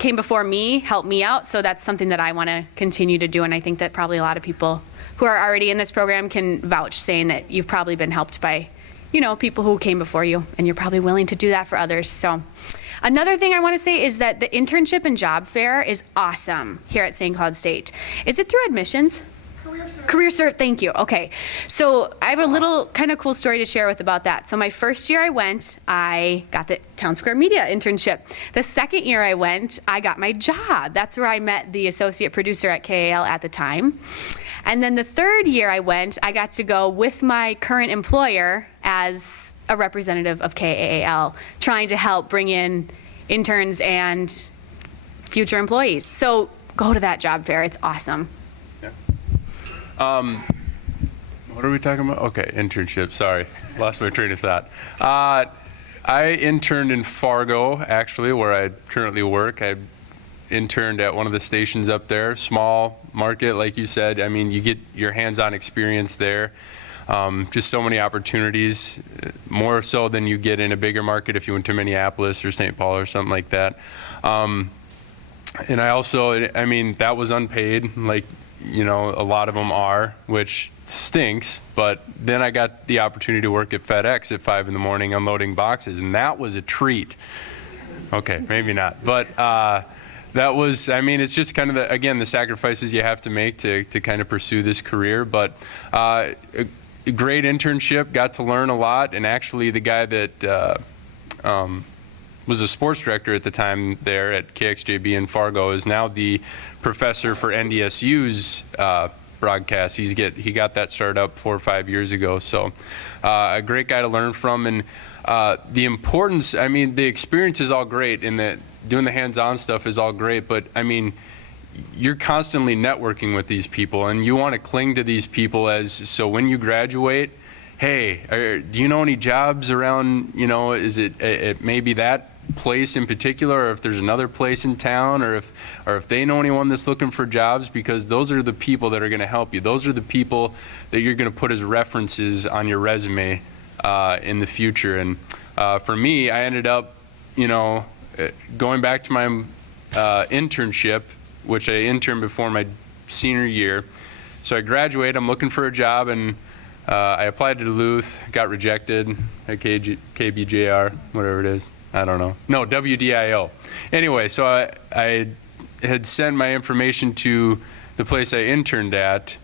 came before me, helped me out. So that's something that I want to continue to do. And I think that probably a lot of people who are already in this program can vouch, saying that you've probably been helped by, you know, people who came before you, and you're probably willing to do that for others. So another thing I want to say is that the internship and job fair is awesome here at St. Cloud State. Is it through admissions? Career Cert, thank you. Okay, so I have a little kind of cool story to share about that. So my first year I went, I got the Town Square Media internship. The second year I went, I got my job. That's where I met the associate producer at KAL at the time. And then the third year I went, I got to go with my current employer as a representative of KAL, trying to help bring in interns and future employees. So go to that job fair. It's awesome. What are we talking about? Okay, internship. Sorry, lost my train of thought. I interned in Fargo, actually, where I currently work. I interned at one of the stations up there, small market, like you said. I mean, you get your hands-on experience there. Just so many opportunities, more so than you get in a bigger market if you went to Minneapolis or St. Paul or something like that. And I also, I mean, that was unpaid, like, you know, a lot of them are, which stinks, but then I got the opportunity to work at FedEx at 5 in the morning unloading boxes, and that was a treat. Okay, maybe not, but that was, I mean, it's just kind of, again, the sacrifices you have to make to kind of pursue this career, but a great internship, got to learn a lot, and actually the guy that was a sports director at the time there at KXJB in Fargo, is now the professor for NDSU's broadcast. He got that started up 4 or 5 years ago. So a great guy to learn from. And the importance, I mean, the experience is all great, and doing the hands-on stuff is all great, but I mean, you're constantly networking with these people, and you want to cling to these people so when you graduate, hey, do you know any jobs around, is it maybe that place in particular, or if there's another place in town, or if they know anyone that's looking for jobs, because those are the people that are going to help you. Those are the people that you're going to put as references on your resume in the future. And for me, I ended up, going back to my internship, which I interned before my senior year. So I graduated, I'm looking for a job, and I applied to Duluth, got rejected at KBJR, whatever it is. I don't know. No, WDIO. Anyway, so I had sent my information to the place I interned at,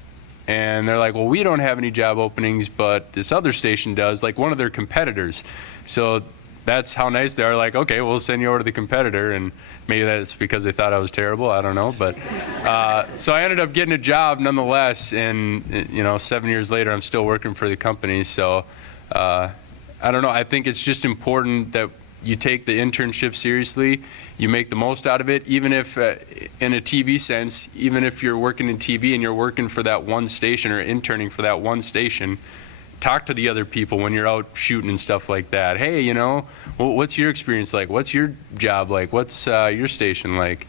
and they're like, well, we don't have any job openings, but this other station does, like one of their competitors. So that's how nice they are. Like, okay, we'll send you over to the competitor, and maybe that's because they thought I was terrible. I don't know, but so I ended up getting a job nonetheless, and 7 years later, I'm still working for the company. So I don't know. I think it's just important that you take the internship seriously. You make the most out of it, even if, in a TV sense, even if you're working in TV and you're working for that one station or interning for that one station. Talk to the other people when you're out shooting and stuff like that. Hey, what's your experience like? What's your job like? What's your station like?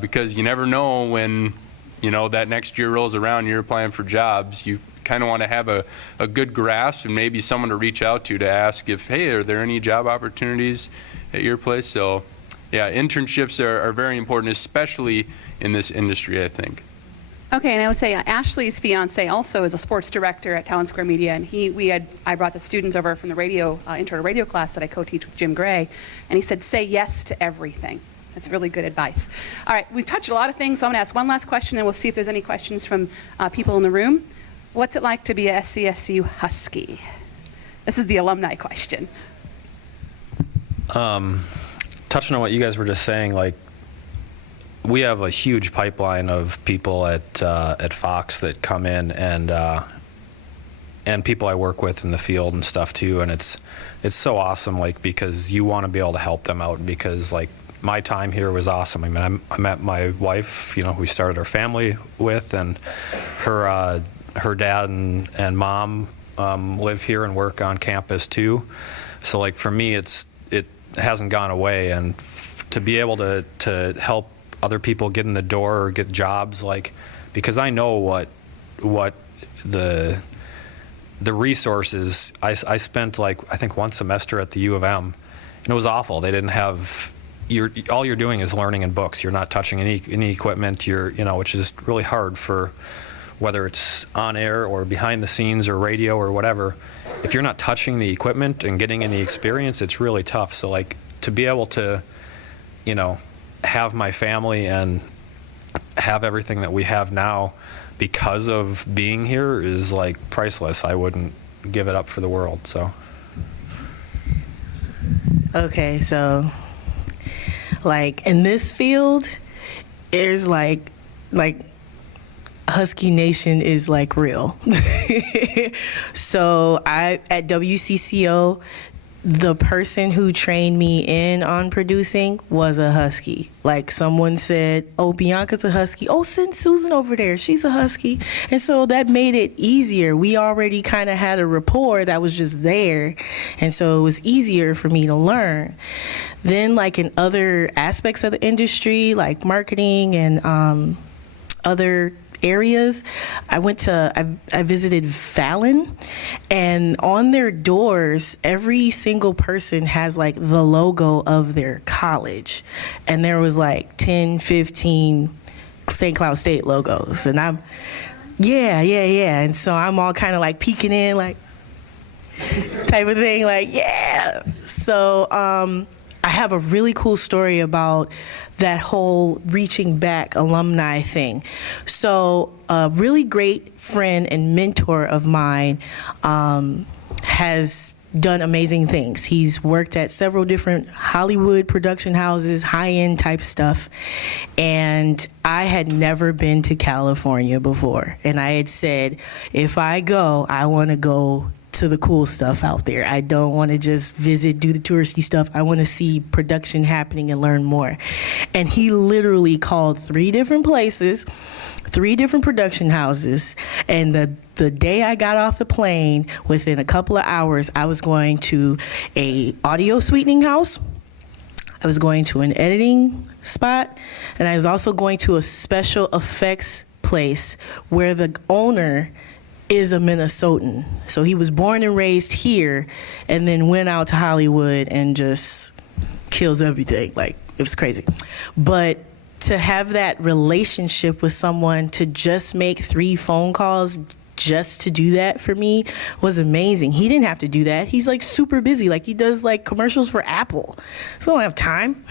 Because you never know when, that next year rolls around, you're applying for jobs. You kind of want to have a good grasp and maybe someone to reach out to ask if, hey, are there any job opportunities at your place? So, yeah, internships are very important, especially in this industry, I think. Okay, and I would say Ashli's fiance also is a sports director at Town Square Media, and I brought the students over from the intro to radio class that I co-teach with Jim Gray, and he said, say yes to everything. That's really good advice. All right, we've touched a lot of things, so I'm going to ask one last question, and we'll see if there's any questions from people in the room. What's it like to be a SCSU Husky? This is the alumni question. Touching on what you guys were just saying, like, we have a huge pipeline of people at Fox that come in, and people I work with in the field and stuff too, and it's so awesome, like, because you want to be able to help them out, because like my time here was awesome. I mean, I met my wife, who we started our family with, and her dad and mom live here and work on campus too. So like for me, it hasn't gone away, and to be able to help other people get in the door or get jobs, like, because I know what the resources. I spent like, I think, one semester at the U of M, and it was awful. They didn't have, all you're doing is learning in books. You're not touching any equipment. Which is really hard for whether it's on air or behind the scenes or radio or whatever. If you're not touching the equipment and getting any experience, it's really tough. So like, to be able to, have my family and have everything that we have now because of being here is like priceless. I wouldn't give it up for the world. So okay, so like in this field, there's like Husky Nation is like real. So at WCCO, the person who trained me in on producing was a Husky. Like someone said, oh, Bianca's a Husky. Oh, send Susan over there. She's a Husky. And so that made it easier. We already kind of had a rapport that was just there. And so it was easier for me to learn. Then like in other aspects of the industry, like marketing and other areas, I visited Fallon, and on their doors, every single person has like the logo of their college, and there was like 10, 15 St. Cloud State logos, and I'm, yeah, and so I'm all kind of like peeking in, like type of thing, like, yeah. So I have a really cool story about that whole reaching back alumni thing. So a really great friend and mentor of mine has done amazing things. He's worked at several different Hollywood production houses, high-end type stuff. And I had never been to California before. And I had said, if I go, I want to go to the cool stuff out there. I don't want to just visit, do the touristy stuff. I want to see production happening and learn more. And he literally called 3 different places, 3 different production houses, and the day I got off the plane, within a couple of hours, I was going to a audio sweetening house, I was going to an editing spot, and I was also going to a special effects place where the owner is a Minnesotan. So he was born and raised here and then went out to Hollywood and just kills everything. Like, it was crazy. But to have that relationship with someone, to just make 3 phone calls just to do that for me was amazing. He didn't have to do that. He's like super busy. Like, he does like commercials for Apple. So I don't have time.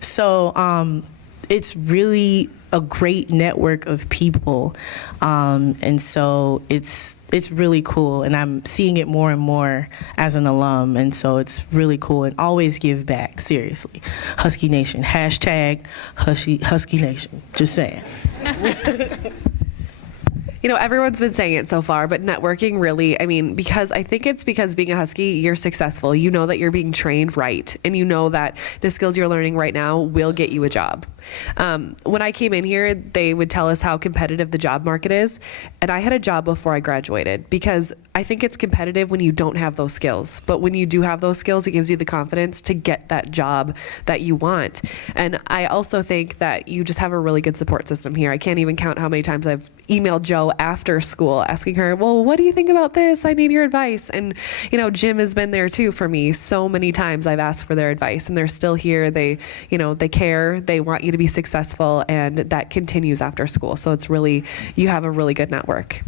So it's really a great network of people. And so it's really cool. And I'm seeing it more and more as an alum. And so it's really cool. And always give back, seriously. Husky Nation. Hashtag Husky Nation. Just saying. You know, everyone's been saying it so far, but networking really, I mean, because I think it's because being a Husky, you're successful. You know that you're being trained right, and you know that the skills you're learning right now will get you a job. When I came in here, they would tell us how competitive the job market is, and I had a job before I graduated because I think it's competitive when you don't have those skills. But when you do have those skills, it gives you the confidence to get that job that you want. And I also think that you just have a really good support system here. I can't even count how many times I've emailed Jo after school asking her, well, what do you think about this? I need your advice. And, you know, Jim has been there too for me. So many times I've asked for their advice, and they're still here. They, you know, they care. They want you to be successful, and that continues after school. So it's really, you have a really good network.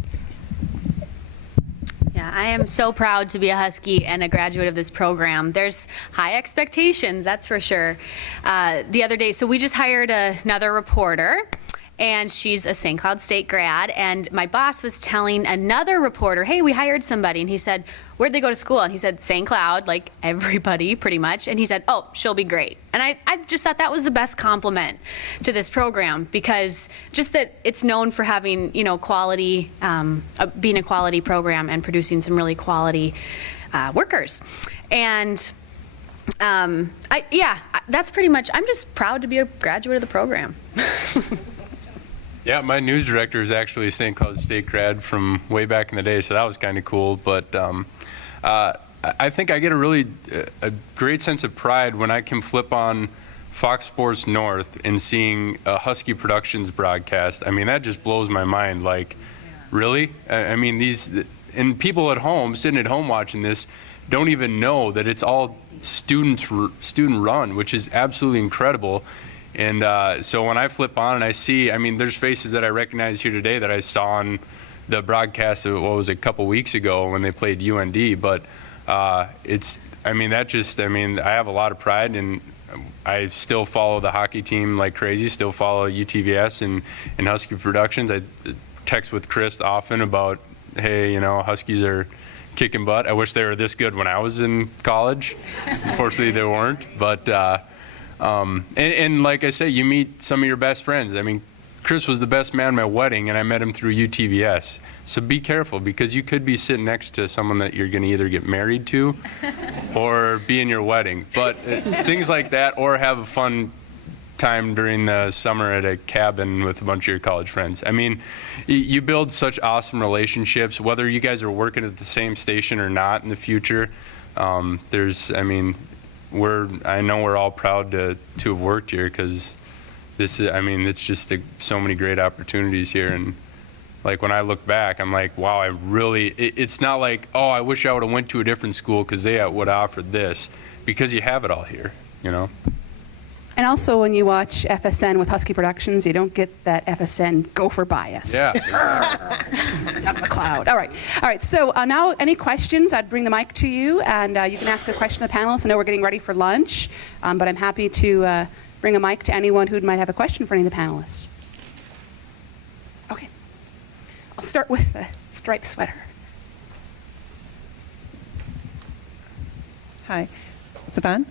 Yeah, I am so proud to be a Husky and a graduate of this program. There's high expectations, that's for sure. The other day, so we just hired another reporter, and she's a St. Cloud State grad, and my boss was telling another reporter, hey, we hired somebody, and he said, where'd they go to school? And he said, St. Cloud, like everybody pretty much, and he said, oh, she'll be great. And I just thought that was the best compliment to this program, because just that it's known for having, you know, quality, being a quality program and producing some really quality workers. And that's pretty much, I'm just proud to be a graduate of the program. Yeah, my news director is actually a St. Cloud State grad from way back in the day, so that was kind of cool. But I think I get a great sense of pride when I can flip on Fox Sports North and seeing a Husky Productions broadcast. I mean, that just blows my mind. Like, really? I mean, and people at home, sitting at home watching this, don't even know that it's all student run, which is absolutely incredible. And so when I flip on and I see, I mean, there's faces that I recognize here today that I saw on the broadcast of, what was it, a couple weeks ago when they played UND. But I have a lot of pride, and I still follow the hockey team like crazy, still follow UTVS and Husky Productions. I text with Chris often about, hey, you know, Huskies are kicking butt. I wish they were this good when I was in college. Unfortunately, they weren't. But and like I say, you meet some of your best friends. I mean, Chris was the best man at my wedding, and I met him through UTVS. So be careful, because you could be sitting next to someone that you're going to either get married to or be in your wedding. But things like that, or have a fun time during the summer at a cabin with a bunch of your college friends. I mean, you build such awesome relationships, whether you guys are working at the same station or not in the future. I know we're all proud to have worked here, because it's just so many great opportunities here. And like, when I look back, I'm like, wow, it's not like, oh, I wish I would have went to a different school because they would have offered this, because you have it all here, you know? And also, when you watch FSN with Husky Productions, you don't get that FSN gopher bias. Yeah. Down in the cloud. All right. So now, any questions? I'd bring the mic to you, and you can ask a question to the panelists. I know we're getting ready for lunch, but I'm happy to bring a mic to anyone who might have a question for any of the panelists. Okay. I'll start with the striped sweater. Hi. Is it on?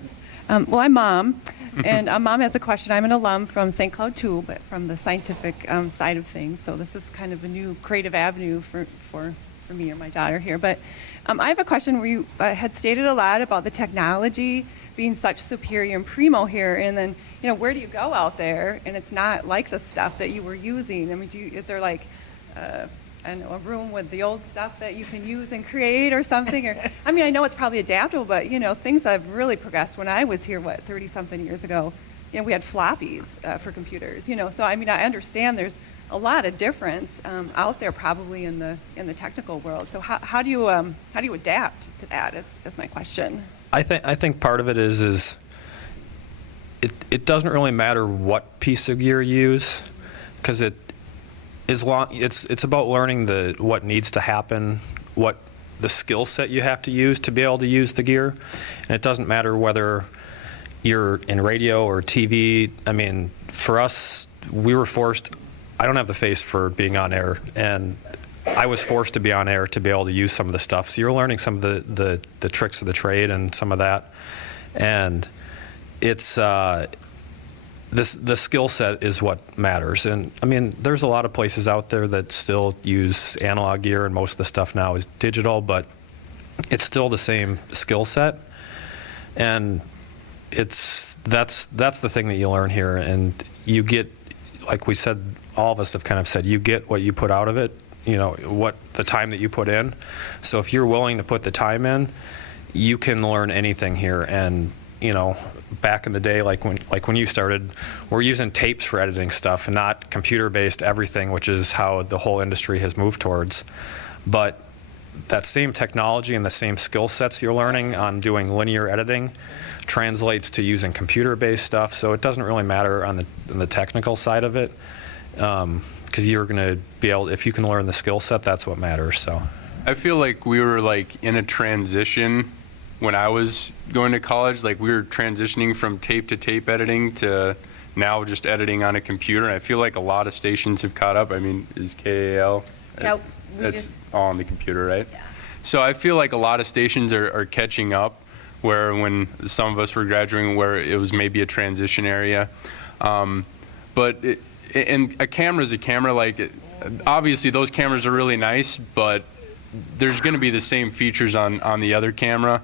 Well, I'm Mom, and Mom has a question. I'm an alum from St. Cloud too, but from the scientific side of things. So this is kind of a new creative avenue for me or my daughter here. But I have a question where you had stated a lot about the technology being such superior and primo here, and then where do you go out there and it's not like the stuff that you were using? I mean, is there like I don't know, a room with the old stuff that you can use and create or something? Or I mean, I know it's probably adaptable, but things have really progressed. When I was here, 30-something years ago, we had floppies for computers. So I mean, I understand there's a lot of difference out there probably in the technical world. So how do you adapt to that? Is my question. I think part of it is it doesn't really matter what piece of gear you use, because it's about learning what needs to happen, what the skill set you have to use to be able to use the gear, and it doesn't matter whether you're in radio or TV. I mean, for us, we were forced. I don't have the face for being on air, and I was forced to be on air to be able to use some of the stuff. So you're learning some of the tricks of the trade and some of that, and it's the skill set is what matters. And I mean, there's a lot of places out there that still use analog gear, and most of the stuff now is digital, but it's still the same skill set, and that's the thing that you learn here, and you get, like we said, all of us have kind of said, you get what you put out of it, what the time that you put in. So if you're willing to put the time in, you can learn anything here. And back in the day, like when you started, we're using tapes for editing stuff and not computer-based everything, which is how the whole industry has moved towards. But that same technology and the same skill sets you're learning on doing linear editing translates to using computer-based stuff. So it doesn't really matter on the technical side of it, because you're going to be able, if you can learn the skill set, that's what matters. So I feel like we were like in a transition when I was going to college. Like we were transitioning from tape to tape editing to now just editing on a computer. And I feel like a lot of stations have caught up. I mean, is KAL? Yeah, that's all on the computer, right? Yeah. So I feel like a lot of stations are catching up, where when some of us were graduating, where it was maybe a transition area. And a camera is a camera. Like, obviously those cameras are really nice, but there's going to be the same features on the other camera.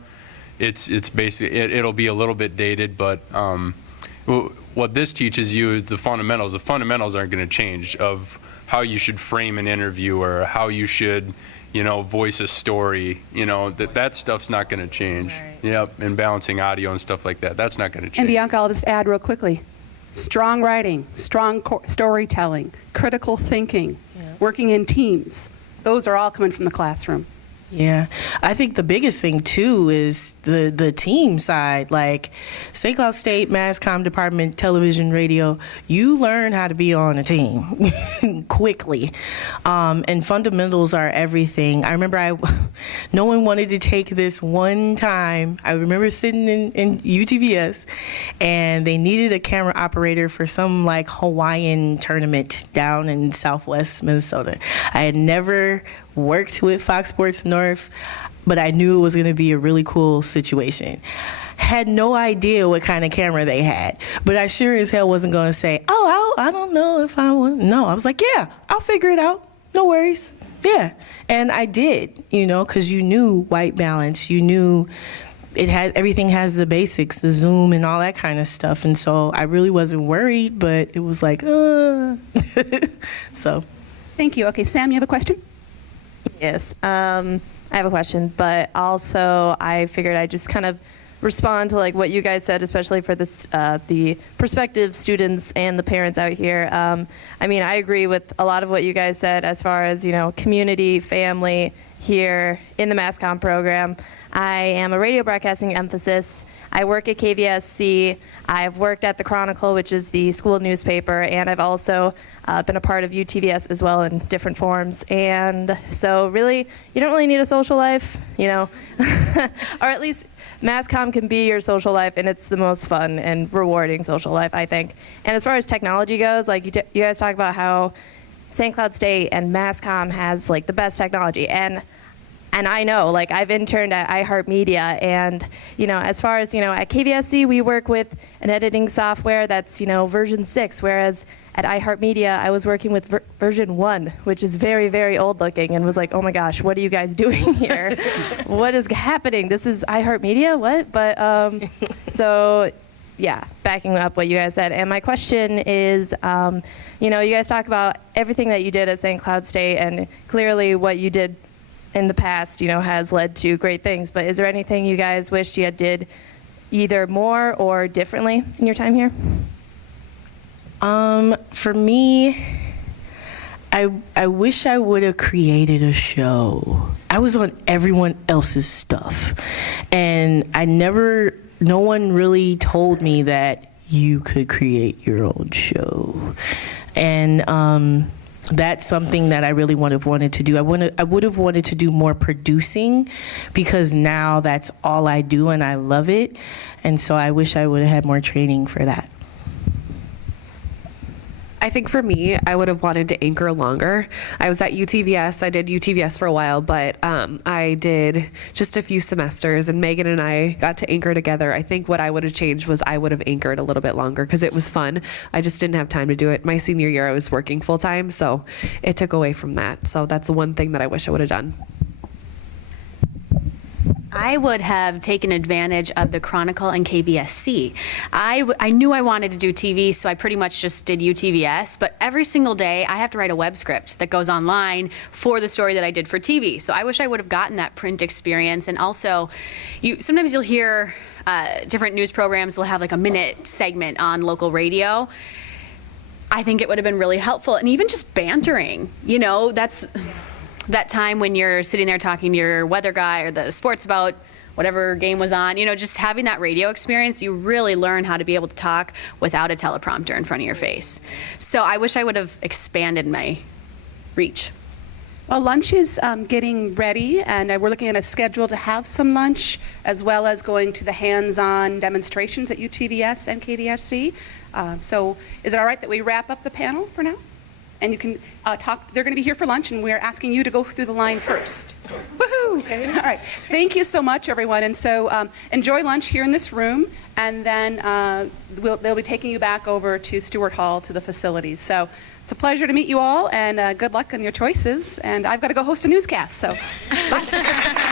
It's basically, it'll be a little bit dated, but what this teaches you is the fundamentals. The fundamentals aren't going to change, of how you should frame an interview or how you should, voice a story. That stuff's not going to change. Right. Yep, and balancing audio and stuff like that. That's not going to change. And Bianca, I'll just add real quickly. Strong writing, strong storytelling, critical thinking, working in teams. Those are all coming from the classroom. Yeah, I think the biggest thing too is the team side. Like St. Cloud State Mass Comm Department, television, radio, you learn how to be on a team quickly, and fundamentals are everything. I remember no one wanted to take this one time. I remember sitting in UTVS, and they needed a camera operator for some like Hawaiian tournament down in Southwest Minnesota. I had never worked with Fox Sports North, but I knew it was going to be a really cool situation. Had no idea what kind of camera they had, but I sure as hell wasn't going to say, I don't know if I want. No, I was like, yeah, I'll figure it out. No worries. Yeah. And I did, because you knew white balance. You knew everything has the basics, the zoom and all that kind of stuff. And so I really wasn't worried, but it was like, so. Thank you. Okay, Sam, you have a question? Yes, I have a question, but also I figured I'd just kind of respond to like what you guys said, especially for this, the prospective students and the parents out here. I mean, I agree with a lot of what you guys said as far as, community, family here in the Mass Comm program. I am a radio broadcasting emphasis. I work at KVSC. I've worked at the Chronicle, which is the school newspaper, and I've also been a part of UTVS as well in different forms. And so really, you don't really need a social life, or at least Mass Comm can be your social life, and it's the most fun and rewarding social life, I think. And as far as technology goes, like you guys talk about how St. Cloud State and Mass Comm has like the best technology, and And I know, like, I've interned at iHeartMedia, and, you know, as far as, you know, at KVSC, we work with an editing software that's, you know, version 6, whereas at iHeartMedia, I was working with version 1, which is very, very old looking, and was like, oh my gosh, what are you guys doing here? What is happening? This is iHeartMedia? What? But, so, yeah, backing up what you guys said. And my question is, you know, you guys talk about everything that you did at St. Cloud State, and clearly what you did in the past, you know, has led to great things. But is there anything you guys wished you had did either more or differently in your time here? For me, I wish I would have created a show. I was on everyone else's stuff, and no one really told me that you could create your own show. And that's something that I really would have wanted to do. I would have wanted to do more producing, because now that's all I do and I love it. And so I wish I would have had more training for that. I think for me, I would have wanted to anchor longer. I was at UTVS. I did UTVS for a while, but I did just a few semesters, and Megan and I got to anchor together. I think what I would have changed was I would have anchored a little bit longer, because it was fun. I just didn't have time to do it. My senior year, I was working full time, so it took away from that. So that's the one thing that I wish I would have done. I would have taken advantage of the Chronicle and KVSC. I knew I wanted to do TV, so I pretty much just did UTVS, but every single day I have to write a web script that goes online for the story that I did for TV. So I wish I would have gotten that print experience. And also, sometimes you'll hear different news programs will have like a minute segment on local radio. I think it would have been really helpful. And even just bantering, you know, that's that time when you're sitting there talking to your weather guy or the sports about whatever game was on, you know, just having that radio experience, you really learn how to be able to talk without a teleprompter in front of your face. So I wish I would have expanded my reach. Well, lunch is getting ready, and we're looking at a schedule to have some lunch, as well as going to the hands-on demonstrations at UTVS and KVSC. So is it all right that we wrap up the panel for now? And you can talk. They're going to be here for lunch, and we're asking you to go through the line first. Woohoo! Okay. All right. Thank you so much, everyone. And so enjoy lunch here in this room, and then they'll be taking you back over to Stewart Hall to the facilities. So it's a pleasure to meet you all, and good luck on your choices. And I've got to go host a newscast, so bye.